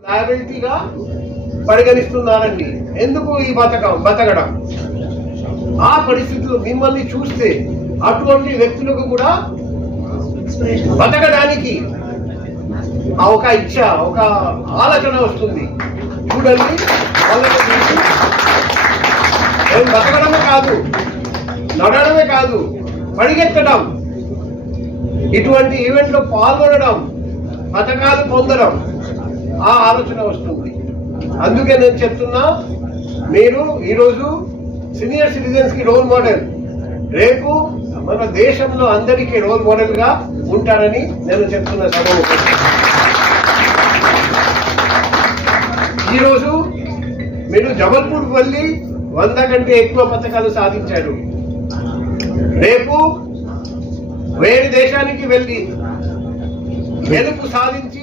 లయబిలిటీగా పరిగణిస్తున్నారండి. ఎందుకు ఈ బతకడం? ఆ పరిస్థితులు మిమ్మల్ని చూస్తే అటువంటి వ్యక్తులకు కూడా బతకడానికి ఒక ఇచ్చ, ఒక ఆలోచన వస్తుంది. చూడండి, బతకడమే కాదు, నడవడమే కాదు, పరిగెత్తడం, ఇటువంటి ఈవెంట్లో పాల్గొనడం, పథకాలు పొందడం, ఆ ఆలోచన వస్తుంది. అందుకే నేను చెప్తున్నా, మీరు ఈరోజు సీనియర్ సిటిజన్స్ కి రోల్ మోడల్, రేపు మన దేశంలో అందరికీ రోల్ మోడల్ గా ఉంటారని నేను చెప్తున్నా. సభలో ఈరోజు మీరు జబల్పూర్ వెళ్ళి 100 కంటే ఎక్కువ పథకాలు సాధించారు. రేపు వేరే దేశానికి వెళ్ళి గెలుపు సాధించి